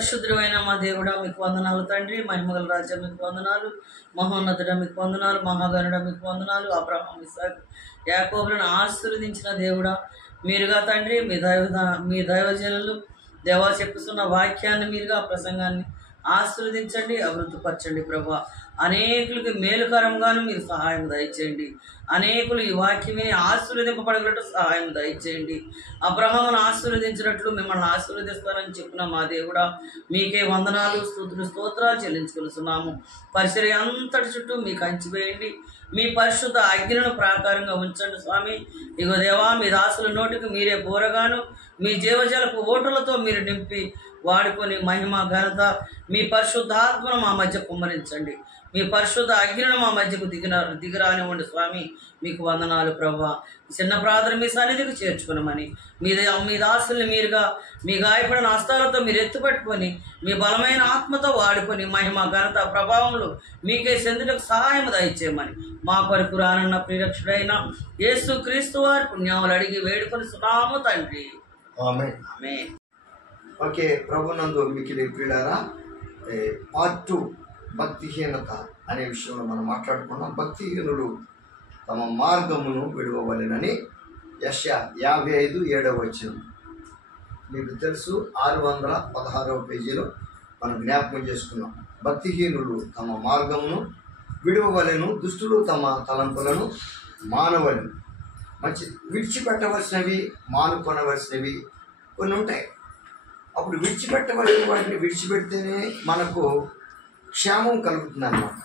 పరిశుద్ధమైన మా దేవుడా మీకు వందనాలు తండ్రి. మహిమగల రాజా మీకు వందనాలు. మహోన్నతుడ మీకు వందనాలు. మహాగణుడ మీకు వందనాలు. అబ్రహాము ఇస్సాకు యాకోబులను ఆశీర్వదించిన దేవుడా మీరుగా తండ్రి. మీ దైవజనులు దేవా చెప్పుతున్న వాక్యాన్ని మీరుగా ప్రసంగాన్ని ఆశీర్వదించండి, అభివృద్ధిపరచండి ప్రభా. అనేకులకి మేలుకరంగాను మీరు సహాయం దయచేయండి. అనేకులు ఈ వాక్యమే ఆశీర్వదింపబడగలట్టు సహాయం దయచేయండి. అబ్రహామును ఆశీర్వదించినట్లు మిమ్మల్ని ఆశీర్వదిస్తానని చెప్పిన మా దేవుడా మీకే వందనాలు, స్తోత్రాలు చెల్లించుకొలుస్తున్నాము. పరిసర అంతటి చుట్టూ మీకు అంచివేయండి. మీ పరిశుద్ధ ఆజ్ఞలను ప్రాకారంగా ఉంచండి స్వామి. ఇగో దేవా మీ దాసుల నోటికి మీరే బోరగాను, మీ జీవజలపు ఓటులతో మీరు నింపి వాడుకొని మహిమ ఘనత మీ పరిశుద్ధాత్మను మా మధ్య కుమ్మరించండి. మీ పరిశుద్ధ అగ్నిను మా మధ్యకు దిగిరానివ్వండి స్వామి. మీకు వందనాలు ప్రభా. చిన్న ప్రార్థన మీ సన్నిధికి చేర్చుకున్నామని మీ దాసుల్ని మీరుగా మీ గాయపడిన హస్తాలతో మీరు ఎత్తుపెట్టుకొని మీ బలమైన ఆత్మతో వాడుకొని మహిమ ఘనత ప్రభావములు మీకే చెందుటకు సహాయం దయచేయమని మా కొరకు రానున్న ప్రియరక్షుడైన యేసు క్రీస్తు వారి పుణ్యములు అడిగి వేడుకొని సునాము తండ్రి. ఆమేన్. ఓకే, ప్రభునందు మిక్కిలి ప్రియులారా, పార్ట్ 2 భక్తిహీనత అనే విషయంలో మనం మాట్లాడుకున్నాం. భక్తిహీనులు తమ మార్గమును విడవవలెనని యెషయా 55:7 మీకు తెలుసు. 616వ పేజీలో మనం జ్ఞాపకం చేసుకున్నాం. భక్తిహీనులు తమ మార్గమును విడవవలెను, దుష్టులు తమ తలంపులను మానవలెను. మంచి విడిచిపెట్టవలసినవి, మానుకొనవలసినవి కొన్ని ఉంటాయి. అప్పుడు విడిచిపెట్టవలసిన వాటిని విడిచిపెడితేనే మనకు క్షేమం కలుగుతుంది అన్నమాట.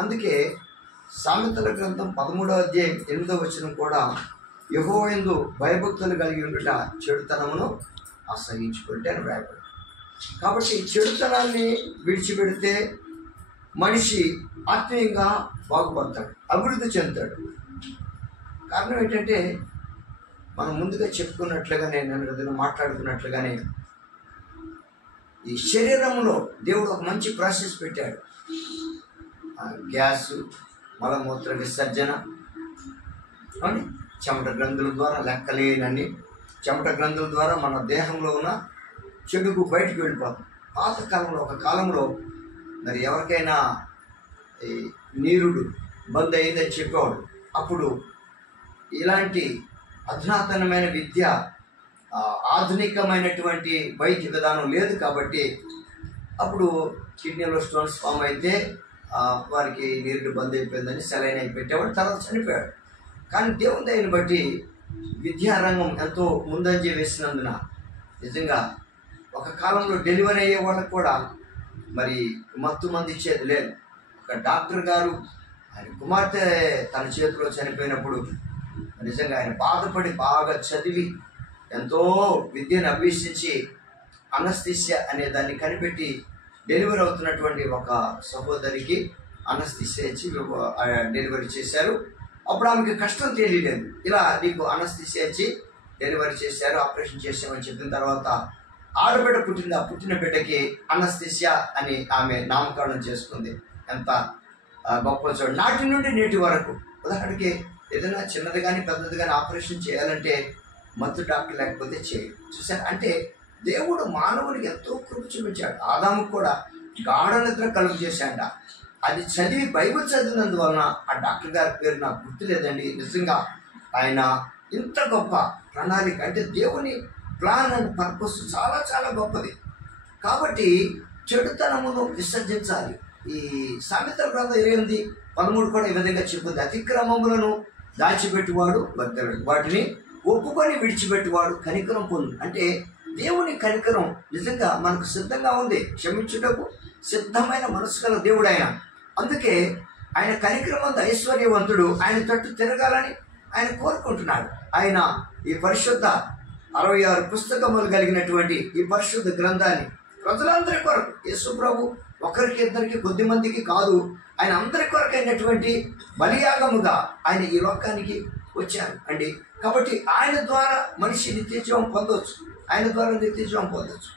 అందుకే సామెతల గ్రంథం 13వ అధ్యాయం 8వ కూడా యెహోవా యందు భయభక్తులు కలిగి ఉండుట చెడుతనమును అసహించుకుంటే అని రాయబడి. కాబట్టి చెడుతనాన్ని విడిచిపెడితే మనిషి ఆత్మీయంగా బాగుపడతాడు, అభివృద్ధి చెందుతాడు. కారణం ఏంటంటే మనం ముందుగా చెప్పుకున్నట్లుగానే, నేను మాట్లాడుకున్నట్లుగానే ఈ శరీరంలో దేవుడు ఒక మంచి ప్రాసెస్ పెట్టాడు. గ్యాసు, మలమూత్ర విసర్జన అని చెమట గ్రంథుల ద్వారా లెక్కలేనన్ని చెమట గ్రంథుల ద్వారా మన దేహంలో ఉన్న చెడుకు బయటకు వెళ్ళిపోతాం. పాతకాలంలో ఒక కాలంలో మరి ఎవరికైనా ఈ నీరుడు బంద్ అయిందని చెప్పేవాడు. అప్పుడు ఇలాంటి అధునాతనమైన విద్య, ఆధునికమైనటువంటి వైద్య విధానం లేదు. కాబట్టి అప్పుడు కిడ్నీలో స్టోన్స్ ఫామ్ అయితే వారికి నీరు బంద్ అయిపోయిందని సెలైన్ అయి పెట్టేవాడు, తర్వాత చనిపోయాడు. కానీ దేవుని దయని బట్టి విద్యారంగం ఎంతో ముందంజ వేసినందున నిజంగా ఒక కాలంలో డెలివరీ అయ్యే వాళ్ళకు కూడా మరి మత్తు మంది ఇచ్చేది లేదు. ఒక డాక్టర్ గారు ఆయన కుమార్తె తన చేతిలో చనిపోయినప్పుడు నిజంగా ఆయన బాధపడి బాగా చదివి ఎంతో విద్యను అభ్యసించి అనస్థిసియా అనే దాన్ని కనిపెట్టి డెలివరీ అవుతున్నటువంటి ఒక సహోదరికి అనస్థిసియా ఇచ్చి డెలివరీ చేశారు. అప్పుడు ఆమెకి కష్టం తెలియలేదు. ఇలా నీకు అనస్థిసియా ఇచ్చి డెలివరీ చేశారు, ఆపరేషన్ చేసామని చెప్పిన తర్వాత ఆడబిడ్డ పుట్టింది. ఆ పుట్టిన బిడ్డకి అనస్థిసియా అని ఆమె నామకరణం చేసుకుంది. ఎంత గొప్ప చూడండి. నాటి నుండి నేటి వరకు ఉదాహరణకి ఏదైనా చిన్నది కానీ పెద్దది కానీ ఆపరేషన్ చేయాలంటే మత్తు డాక్టర్ లేకపోతే చేయడు. చూసారు అంటే దేవుడు మానవునికి ఎంతో కృప చూపించాడు. ఆదాముకు కూడా గాఢ నిద్ర కలుగు చేశాడ. అది చదివి బైబిల్ చదివినందువలన ఆ డాక్టర్ గారి పేరు నాకు గుర్తులేదండి. నిజంగా ఆయన ఇంత గొప్ప ప్రణాళిక, అంటే దేవుని ప్లాన్ అండ్ పర్పస్ చాలా చాలా గొప్పది. కాబట్టి చెడుతనమును విసర్జించాలి. ఈ సామెతల గ్రంథం 8:13 కూడా ఈ విధంగా చెప్పింది. అతిక్రమములను దాచిపెట్టువాడు వర్ధనుడు, వాటిని ఒప్పుకొని విడిచిపెట్టువాడు కనికరం పొందు. అంటే దేవుని కనికరం నిజంగా మనకు సిద్ధంగా ఉంది. క్షమించుటకు సిద్ధమైన మనసు గల దేవుడు ఆయన. అందుకే ఆయన కనికరమంత ఐశ్వర్యవంతుడు. ఆయన తట్టు తిరగాలని ఆయన కోరుకుంటున్నాడు. ఆయన ఈ పరిశుద్ధ 66 పుస్తకములు కలిగినటువంటి ఈ పరిశుద్ధ గ్రంథాన్ని ప్రజలందరి కొరకు, యేసు ప్రభు ఒకరికి ఇద్దరికి కొద్ది మందికి కాదు, ఆయన అందరి కొరకు అయినటువంటి బలియాగముగా ఆయన ఈ లోకానికి వచ్చారు అండి. కాబట్టి ఆయన ద్వారా మనిషి నిత్యజీవం పొందవచ్చు. ఆయన ద్వారా నిత్యజీవం పొందవచ్చు.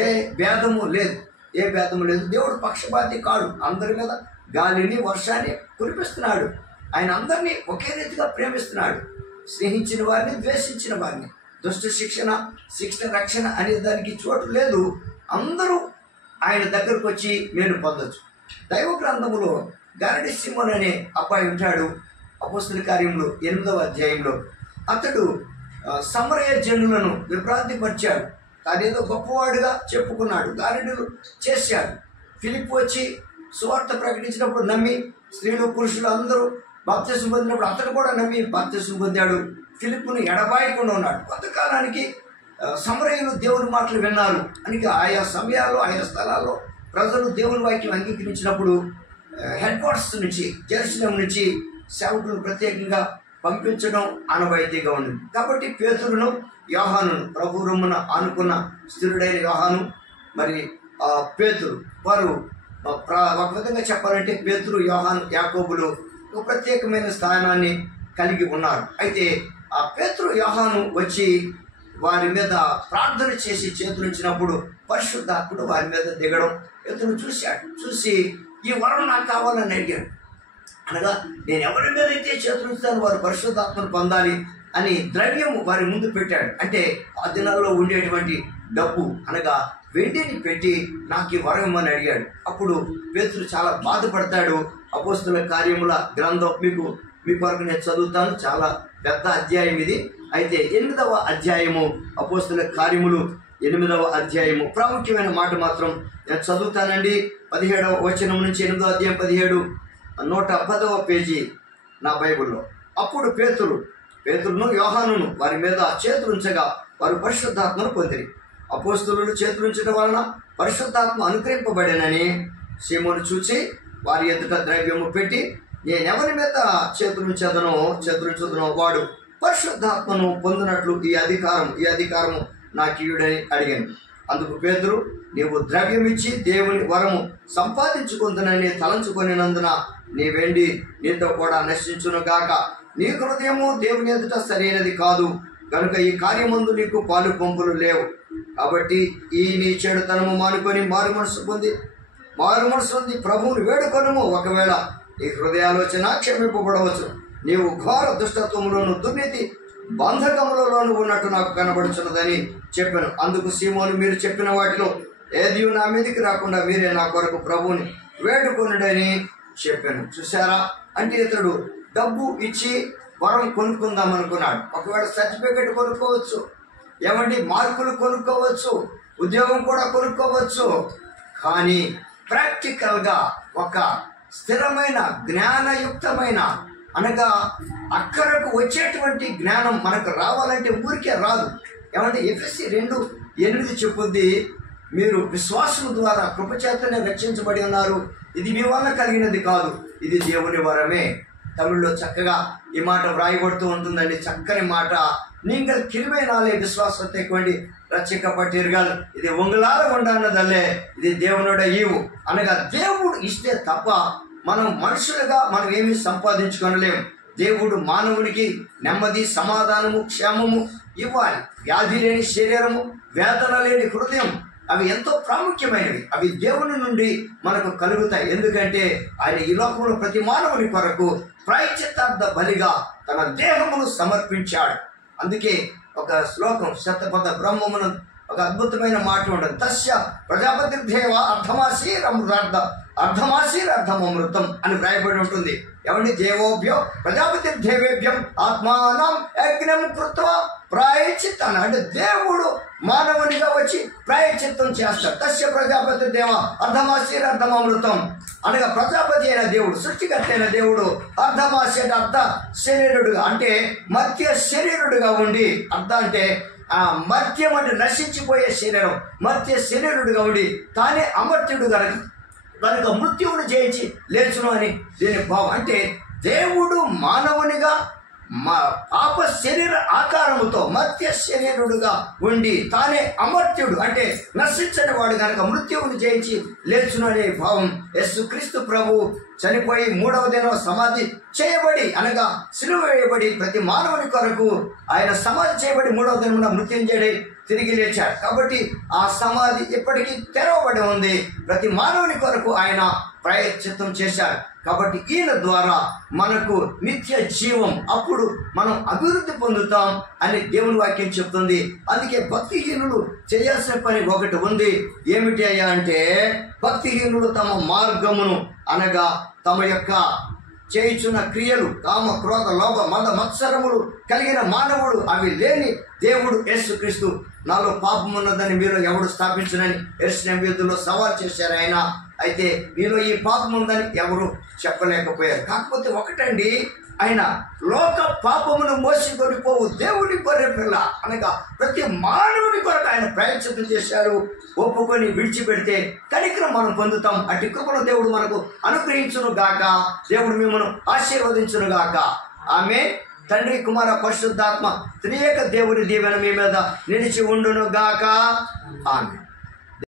ఏ భేదము లేదు, ఏ భేదము లేదు. దేవుడు పక్షపాతి కాడు. అందరి మీద గాలిని వర్షాన్ని కురిపిస్తున్నాడు. ఆయన అందరినీ ఒకే రీతిగా ప్రేమిస్తున్నాడు. స్నేహించిన వారిని, ద్వేషించిన వారిని. దుష్ట శిక్షణ, శిక్షణ, రక్షణ అనే దానికి చోటు లేదు. అందరూ ఆయన దగ్గరకు వచ్చి మేలు పొందొచ్చు. దైవ గ్రంథములో గరడి సిమోన్ అనే అబ్బాయి ఉంటాడు. అపోస్తల కార్యములు 8వ అధ్యాయంలో అతడు సమరయ జనులను విభ్రాంతిపరిచాడు. అదేదో గొప్పవాడుగా చెప్పుకున్నాడు, గారెడులు చేశాడు. ఫిలిప్పు వచ్చి సువార్త ప్రకటించినప్పుడు నమ్మి, స్త్రీలు పురుషులు అందరూ బాప్తిసం పొందినప్పుడు అతడు కూడా నమ్మి బాప్తిసం పొందాడు. ఫిలిప్పును ఎడబాయకుండా ఉన్నాడు. కొంతకాలానికి సమరయులు దేవుని మాటలు విన్నారు. అని ఆయా సమయాల్లో ఆయా స్థలాల్లో ప్రజలు దేవుని వాక్యం అంగీకరించినప్పుడు హెడ్ క్వార్టర్స్ నుంచి, జెరూసలేం నుంచి సేవకులను ప్రత్యేకంగా పంపించడం ఆనవాయితీగా ఉంది. కాబట్టి పేతురును యోహానును, ప్రభు రొమ్మున ఆనుకున్న స్థిరుడైన యోహాను మరి పేతురు, వారు ఒక విధంగా చెప్పాలంటే పేతురు, యోహాను, యాకోబులు ఒక ప్రత్యేకమైన స్థానాన్ని కలిగి ఉన్నారు. అయితే ఆ పేతురు, యోహాను వచ్చి వారి మీద ప్రార్థన చేసి చేతులుంచినప్పుడు పరిశుద్ధాత్ముడు వారి మీద దిగడం పేతురు చూశాడు. చూసి ఈ వరం నాకు కావాలని అడిగాడు. అనగా నేను ఎవరి మీద అయితే చేతులుంచుతాను వారు పరిశుద్ధాత్మను పొందాలి అని ద్రవ్యం వారి ముందు పెట్టాడు. అంటే ఆ దినాల్లో ఉండేటువంటి డబ్బు అనగా వెండిని పెట్టి నాకు ఈ వరం ఇమ్మని అడిగాడు. అప్పుడు పేతురు చాలా బాధపడతాడు. అపోస్తల కార్యముల గ్రంథం మీ కొరకు నేను చదువుతాను. చాలా పెద్ద అధ్యాయం ఇది. అయితే 8వ అధ్యాయము, అపోస్తల కార్యములు 8వ అధ్యాయము ప్రాముఖ్యమైన మాట మాత్రం నేను చదువుతానండి. 17వ వచనం నుంచి 8వ అధ్యాయం 17, 110వ పేజీ నా బైబిల్లో. అప్పుడు పేతురును యోహానును వారి మీద చేతులుంచగా వారు పరిశుద్ధాత్మను పొందిరి. అపోస్తలులు చేతులుంచడం వలన పరిశుద్ధాత్మ అనుగ్రహింపబడినని సీమోను చూచి వారి ఎదుట ద్రవ్యము పెట్టి, నేనెవరి మీద చేతులుంచదనో వాడు పరిశుద్ధాత్మను పొందినట్లు ఈ అధికారము నాకు ఇయుడని అడిగాను. అందుకు పేతురు, నీవు ద్రవ్యం ఇచ్చి దేవుని వరము సంపాదించుకుందునని తలంచుకొనినందున నీ వెండి నీతో కూడా నశించును గాక. నీ హృదయము దేవుని ఎదుట సరైనది కాదు కనుక ఈ కార్యమందు నీకు పాలు పంపులు లేవు. కాబట్టి ఈ నీ చెడుతనము మానుకొని మారు మనసు పొంది ప్రభువుని వేడుకొనుము. ఒకవేళ నీ హృదయాలోచన క్షమింపబడవచ్చు. నీవు ఘోర దుష్టత్వములోను దుర్నీతి బంధకములలోను ఉన్నట్టు నాకు కనబడుచున్నదని చెప్పాను. అందుకు సీమోను, మీరు చెప్పిన వాటిలో ఏది నా మీదికి రాకుండా మీరే నా కొరకు ప్రభువుని వేడుకొనుడని చెప్పాను. చూసారా, అంటే ఇతడు డబ్బు ఇచ్చి వరం కొనుక్కుందాం అనుకున్నాడు. ఒకవేళ సర్టిఫికెట్ కొనుక్కోవచ్చు, మార్కులు కొనుక్కోవచ్చు, ఉద్యోగం కూడా కొనుక్కోవచ్చు. కానీ ప్రాక్టికల్గా ఒక స్థిరమైన జ్ఞానయుక్తమైన అనగా అక్కడకు వచ్చేటువంటి జ్ఞానం మనకు రావాలంటే ఊరికే రాదు. ఎఫెసీ 2:8 చెప్పుద్ది, మీరు విశ్వాసం ద్వారా కృపచేతనే రక్షించబడి ఉన్నారు. ఇది మీ వల్ల కలిగినది కాదు, ఇది దేవుని వరమే. తమిళ్లో చక్కగా ఈ మాట వ్రాయబడుతూ ఉంటుందండి. చక్కని మాట. நீங்கள் கிருபையினாலே விசுவாசத்தை கொண்டு రక్షింపబట్టిరుగాల్. ఇది ఉంగలాల ఉండాలన్నదల్లే, ఇది దేవునుడ ఈవు అనగా దేవుడు ఇస్తే తప్ప మనం మనుషులుగా మనం ఏమీ సంపాదించుకొనలేము. దేవుడు మానవునికి నెమ్మది, సమాధానము, క్షేమము ఇవ్వాలి. వ్యాధి లేని శరీరము, వేదన లేని హృదయం, అవి ఎంతో ప్రాముఖ్యమైనవి. అవి దేవుని నుండి మనకు కలుగుతాయి. ఎందుకంటే ఆయన ఈ లోకంలో ప్రతి మానవుని కొరకు ప్రాయశ్చిత్తార్థ బలిగా తన దేహమును సమర్పించాడు. అందుకే ఒక శ్లోకం శతపథ బ్రహ్మమును ఒక అద్భుతమైన మాట ఉండదు. తస్య ప్రజాపతి దేవ అర్ధమాసీరర్థమృతం అని వ్రాయబడి ఉంటుంది. దేవోభ్యో ప్రజాపతి దేవేభ్యం ఆత్మానం యజ్ఞం కృత్వా ప్రాయశ్చిత్తాన్ని, అంటే దేవుడు మానవునిగా వచ్చి ప్రాయశ్చిత్తం చేస్తాడు. తస్య ప్రజాపతి దేవ అర్ధమాసీరర్థమృతం అనగా ప్రజాపతి అయిన దేవుడు, సృష్టికర్త అయిన దేవుడు అర్ధమాసి అంటే అర్ధ శరీరుడుగా, అంటే మధ్య శరీరుడుగా ఉండి, అర్ధ అంటే మధ్యం అంటే నశించిపోయే శరీరం, మధ్య శరీరుడుగా ఉండి తానే అమర్త్యుడు కనుక మృత్యువును జయించి లేచును అని దీని భావం. అంటే దేవుడు మానవునిగా పాప శరీర ఆకారముతో మధ్య శరీరుడుగా ఉండి తానే అమర్త్యుడు అంటే నశించని వాడు కనుక మృత్యువును జయించి లేచును అనే భావం. యేసుక్రీస్తు ప్రభు చనిపోయి 3వ దినం సమాధి చేయబడి అనగా సిలువ వేయబడి ప్రతి మానవుని కొరకు ఆయన సమాధి చేయబడి 3వ దినమున మృత్యుంజయుడై తిరిగి లేచాడు. కాబట్టి ఆ సమాధి ఇప్పటికీ తెరవబడి ఉంది. ప్రతి మానవుని కొరకు ఆయన ప్రాయశ్చిత్తం చేశాడు. కాబట్టి ఈయన ద్వారా మనకు నిత్య జీవం, అప్పుడు మనం అభివృద్ధి పొందుతాం అని దేవుని వాక్యం చెప్తుంది. అందుకే భక్తిహీనులు చేయాల్సిన పని ఒకటి ఉంది. ఏమిటి అయ్యా అంటే, భక్తిహీనులు తమ మార్గమును అనగా తమ యొక్క చేయుచున్న క్రియలు, కామ క్రోధ లోభ మద మత్సరములు కలిగిన మానవుడు, అవి లేని దేవుడు యేసుక్రీస్తు నాలో పాపం ఉన్నదని మీలో ఎవడు స్థాపించునని యెరూషలేము యూదుల్లో సవాల్ చేశారు ఆయన. అయితే మీలో ఈ పాపం ఉందని ఎవరు చెప్పలేకపోయారు. కాకపోతే ఒకటండి, ఆయన లోక పాపమును మోసికొనిపోవు దేవుని గొర్రె పిల్ల అనగా ప్రతి మానవుని కొరకు ఆయన ప్రయత్నం చేశారు. ఒప్పుకొని విడిచిపెడితే కనికరం మనం పొందుతాం. అటు కృపను దేవుడు మనకు అనుగ్రహించును గాక. దేవుడు మిమ్మల్ని ఆశీర్వదించును గాక. ఆమె తండ్రి కుమార పరిశుద్ధాత్మ త్రియేక దేవుని దీవెన మీ మీద నిలిచి ఉండును గాక. ఆమె.